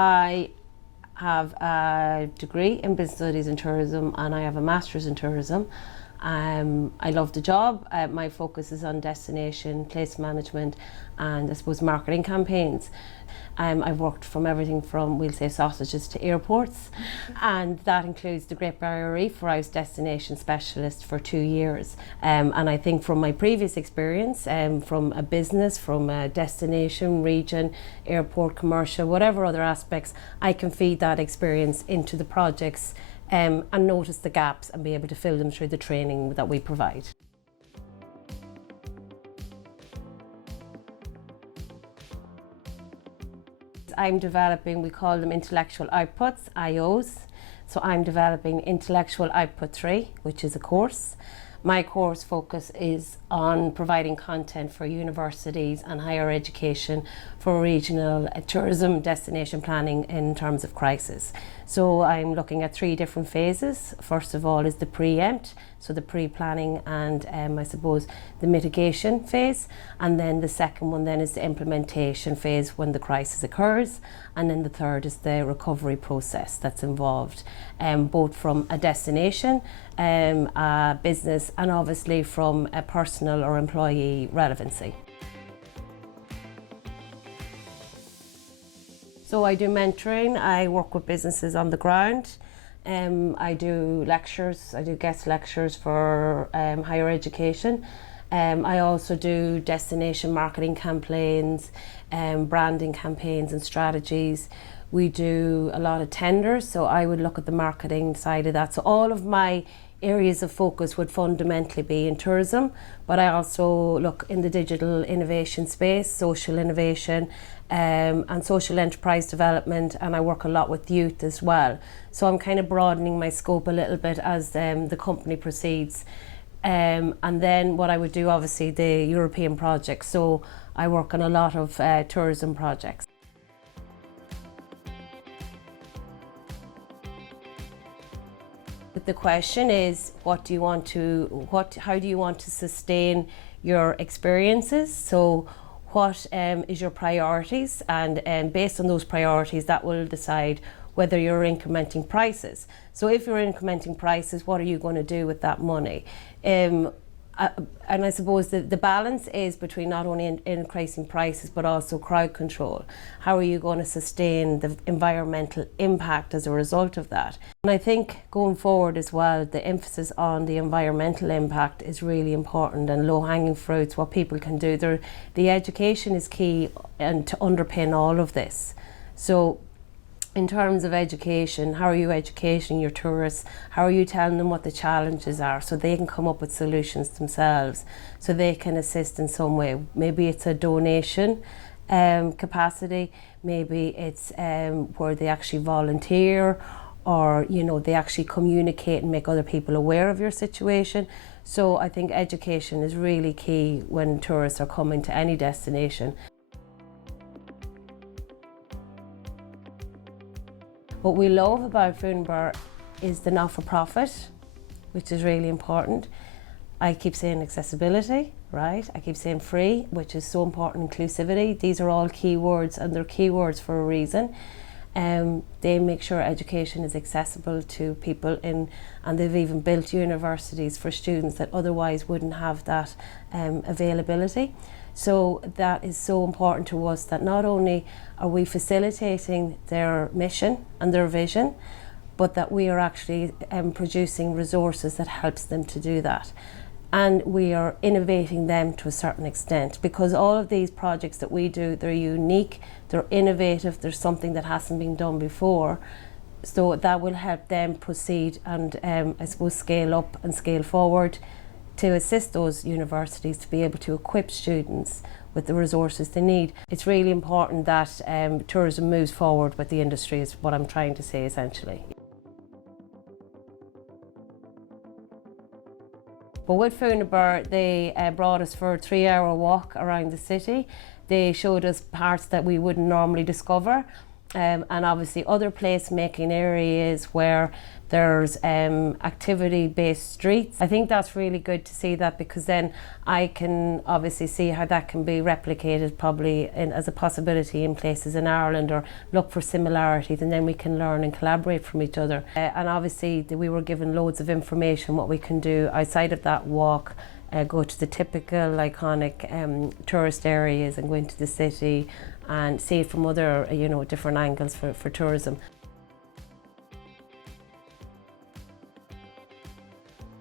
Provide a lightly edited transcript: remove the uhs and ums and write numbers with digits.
I have a degree in business studies and tourism, and I have a master's in tourism. I love the job. My focus is on destination, place management, and I suppose marketing campaigns. I've worked from everything from, we'll say, sausages to airports, and that includes the Great Barrier Reef, where I was destination specialist for 2 years. And I think from my previous experience, from a business, from a destination, region, airport, commercial, whatever other aspects, I can feed that experience into the projects and notice the gaps and be able to fill them through the training that we provide. I'm developing, we call them intellectual outputs, IOs. So I'm developing Intellectual Output 3, which is a course. My course focus is on providing content for universities and higher education for regional tourism destination planning in terms of crisis. So I'm looking at 3 different phases. First of all is the preempt, so the pre-planning and I suppose the mitigation phase. And then the second one then is the implementation phase when the crisis occurs. And then the third is the recovery process that's involved, both from a destination, a business, and obviously from a personal or employee relevancy. So I do mentoring, I work with businesses on the ground. I do lectures, I do guest lectures for higher education. I also do destination marketing campaigns, branding campaigns and strategies. We do a lot of tenders, so I would look at the marketing side of that. So all of my areas of focus would fundamentally be in tourism, but I also look in the digital innovation space, social innovation, and social enterprise development, and I work a lot with youth as well. So I'm kind of broadening my scope a little bit as the company proceeds. And then what I would do, obviously, the European projects. So I work on a lot of tourism projects. But the question is, how do you want to sustain your experiences? So what is your priorities? And based on those priorities, that will decide whether you're incrementing prices. So if you're incrementing prices, what are you going to do with that money? And I suppose the balance is between not only increasing prices but also crowd control. How are you going to sustain the environmental impact as a result of that? And I think going forward as well, the emphasis on the environmental impact is really important, and low-hanging fruits, what people can do. The education is key and to underpin all of this. So in terms of education, how are you educating your tourists? How are you telling them what the challenges are so they can come up with solutions themselves, so they can assist in some way? Maybe it's a donation capacity, maybe it's where they actually volunteer, or they actually communicate and make other people aware of your situation. So I think education is really key when tourists are coming to any destination. What we love about Food & Bar is the not-for-profit, which is really important. I keep saying accessibility, right? I keep saying free, which is so important, inclusivity. These are all key words, and they're key words for a reason. They make sure education is accessible to people and they've even built universities for students that otherwise wouldn't have that availability. So that is so important to us, that not only are we facilitating their mission and their vision, but that we are actually producing resources that helps them to do that. And we are innovating them to a certain extent, because all of these projects that we do, they're unique, they're innovative, there's something that hasn't been done before. So that will help them proceed and I suppose scale up and scale forward to assist those universities to be able to equip students with the resources they need. It's really important that tourism moves forward with the industry, is what I'm trying to say essentially. But with Food & Bar, they brought us for a 3-hour walk around the city. They showed us parts that we wouldn't normally discover. and obviously other place-making areas where there's activity-based streets. I think that's really good to see that, because then I can obviously see how that can be replicated probably as a possibility in places in Ireland, or look for similarities, and then we can learn and collaborate from each other. And obviously we were given loads of information what we can do outside of that walk. Go to the typical iconic tourist areas and go into the city and see it from other different angles for tourism.